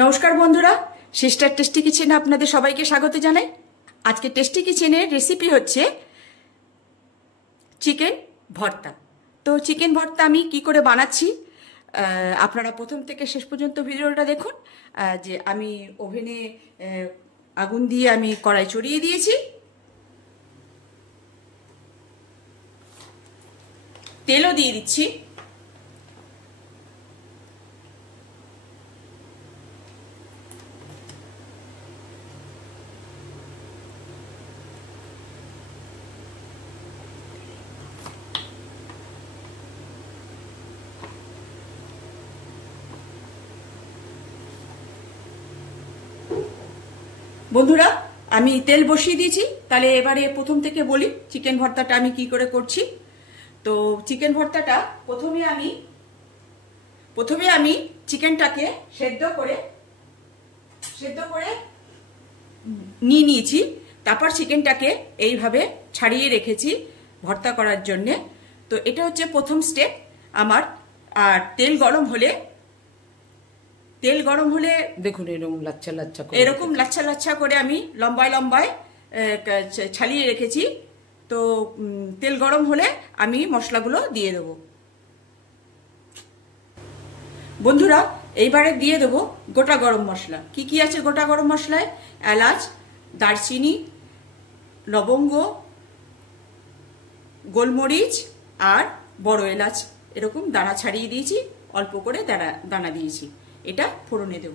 নমস্কার বন্ধুরা, sister tasty কিচেনে আপনাদের সবাইকে স্বাগত জানাই। আজকে টেস্টি কিচেনের রেসিপি হচ্ছে চিকেন ভর্তা। তো চিকেন ভর্তা আমি কি করে বানাচ্ছি আপনারা প্রথম থেকে শেষ পর্যন্ত ভিডিওটা দেখুন। যে আমি ওভেনে আগুন দিয়ে আমি কড়াই চড়িয়ে দিয়েছি, তেলও দিয়ে দিচ্ছি। বন্ধুরা, আমি তেল বসিয়ে দিয়েছি। তাহলে এবারে প্রথম থেকে বলি চিকেন ভর্তাটা আমি কি করে করছি। তো চিকেন ভর্তাটা প্রথমে আমি চিকেনটাকে সেদ্ধ করে নিয়ে নিয়েছি। তারপর চিকেনটাকে এইভাবে ছাড়িয়ে রেখেছি ভর্তা করার জন্যে। তো এটা হচ্ছে প্রথম স্টেপ আমার। আর তেল গরম হলে দেখুন এরকম লাচ্ছা লাচ্ছা করে আমি লম্বায় ছাড়িয়ে রেখেছি। তো তেল গরম হলে আমি মশলাগুলো দিয়ে দেব। বন্ধুরা, এইবারে দিয়ে দেব গোটা গরম মশলা। কি কি আছে গোটা গরম মশলায়? এলাচ, দারচিনি, লবঙ্গ, গোলমরিচ আর বড় এলাচ এরকম দানা ছাড়িয়ে দিয়েছি, অল্প করে দানা দিয়েছি। এটা ফোড়নে দেব।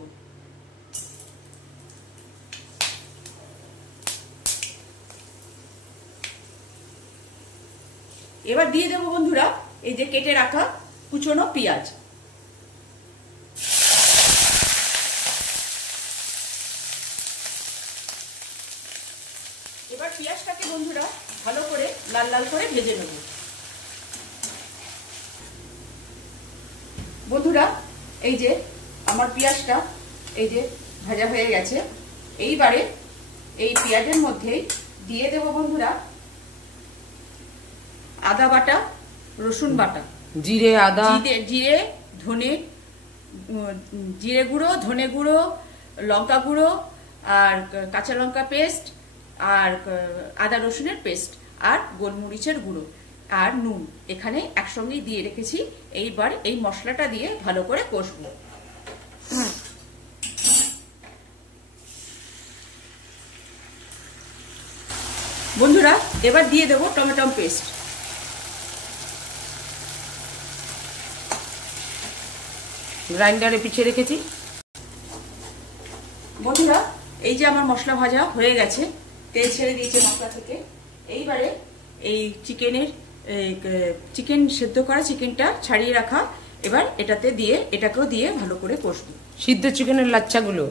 এবার দিয়ে দেব বন্ধুরা এই যে কেটে রাখা কুচনো পেঁয়াজ। এবার পেঁয়াজটাকে বন্ধুরা ভালো করে লাল লাল করে ভেজে নেব। বন্ধুরা, এই যে আমার পেঁয়াজটা এই যে ভাজা হয়ে গেছে। এইবারে এই পেঁয়াজের মধ্যেই দিয়ে দেব বন্ধুরা আদা বাটা, রসুন বাটা, জিরে, আদা, জিরে গুঁড়ো, ধনে গুঁড়ো, লঙ্কা গুঁড়ো আর কাঁচা লঙ্কা পেস্ট আর আদা রসুনের পেস্ট আর গোলমরিচের গুঁড়ো আর নুন এখানে একসঙ্গেই দিয়ে রেখেছি। এইবার এই মশলাটা দিয়ে ভালো করে কষবো। বন্ধুরা, এবার দিয়ে দেবো টমেটো পেস্ট। গ্রাইন্ডারে পিছিয়ে রেখেছি। বন্ধুরা, এই যে আমার মশলা ভাজা হয়ে গেছে, তেল ছেড়ে দিয়েছে মশলা থেকে। এইবারে এই চিকেন সেদ্ধ করা চিকেনটা ছাড়িয়ে রাখা এবার এটাকেও দিয়ে ভালো করে কষবো। সিদ্ধ চিকেনের লাচ্ছাগুলো,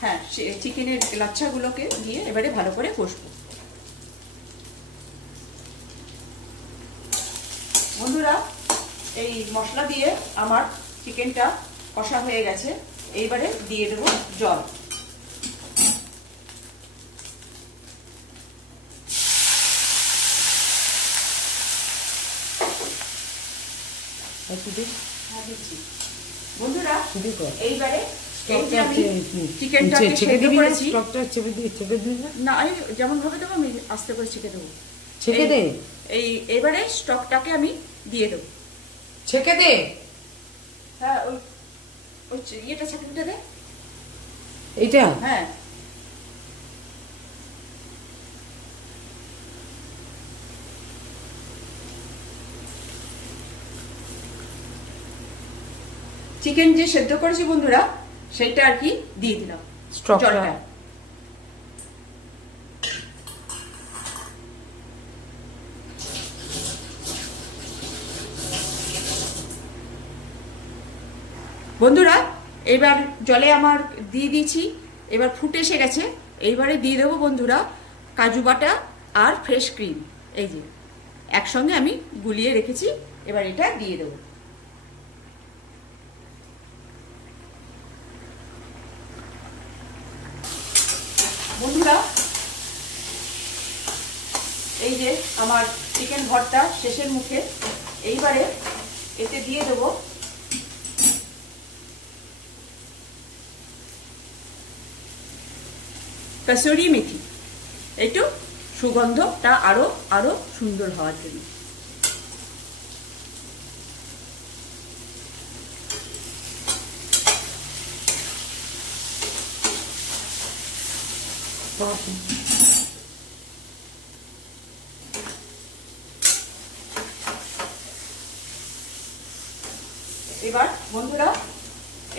হ্যাঁ, চিকেনের লাচ্ছাগুলোকে দিয়ে এবারে ভালো করে কষবো। বন্ধুরা, এই মশলা দিয়ে আমার চিকেনটা কষা হয়ে গেছে। এইবারে দিয়ে দেবো জল। বন্ধুরা, এইবারে যেমন ভাবে দেবো আমি আস্তে করে ছেঁকে দেবো। এইবারে স্টকটাকে আমি দিয়ে দেবো। ছেঁকে দে। হ্যাঁ, ওই ইয়েটা ছেঁকে দে। এইটা? হ্যাঁ। চিকেন যে সেদ্ধ করেছি বন্ধুরা, সেটা আর কি দিয়ে দিলাম জলটা। বন্ধুরা, এবার জলে আমার দিয়ে দিয়েছি, এবার ফুটে এসে গেছে। এইবারে দিয়ে দেবো বন্ধুরা কাজু বাটা আর ফ্রেশ ক্রিম। এই যে একসঙ্গে আমি গুলিয়ে রেখেছি, এবার এটা দিয়ে দেবো। বন্ধুরা, এই যে আমার চিকেন ভর্তা শেষের মুখে। এইবারে এতে দিয়ে দেবো কসুরি মেথি, একটু সুগন্ধটা আরো আরো সুন্দর হওয়ার জন্য। এবার বন্ধুরা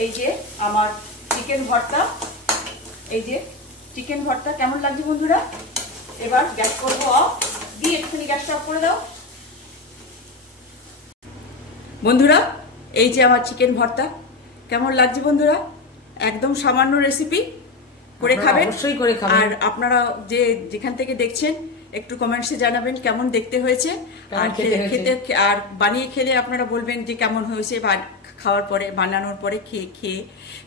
এই যে আমার চিকেন ভর্তা, এই যে চিকেন ভর্তা কেমন লাগছে বন্ধুরা? এবার গ্যাস করবো অফ, দিয়ে একটুখানি গ্যাসটা অফ করে দাও। বন্ধুরা এই যে আমার চিকেন ভর্তা কেমন লাগছে বন্ধুরা? একদম সামান্য রেসিপি, করে খাবেন, অবশ্যই করে খাবেন। আর আপনারা যে যেখান থেকে দেখছেন একটু কমেন্টসে জানাবেন কেমন দেখতে হয়েছে, আর খেতে আর বানিয়ে খেলে আপনারা বলবেন যে কেমন হয়েছে, খাওয়ার পরে বানানোর পরে খেয়ে।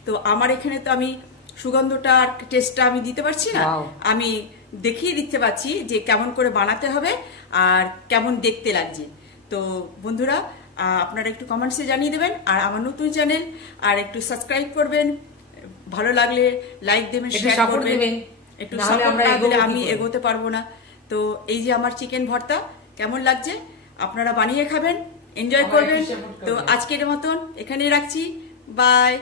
তো আমার এখানে তো আমি সুগন্ধটা আর টেস্টটা আমি দিতে পারছি না, আমি দেখিয়ে দিতে পারছি যে কেমন করে বানাতে হবে আর কেমন দেখতে লাগছে। তো বন্ধুরা আপনারা একটু কমেন্টসে জানিয়ে দেবেন, আর আমার নতুন চ্যানেল আর একটু সাবস্ক্রাইব করবেন, ভালো লাগলে লাইক দেবেন, শেয়ার করবেন, একটু সাপোর্ট না দিলে আমি এগোতে পারবো না। তো এই যে আমার চিকেন ভর্তা কেমন লাগছে আপনারা বানিয়ে খাবেন, এনজয় করবেন। তো আজকের মতন এখানেই রাখছি, বাই।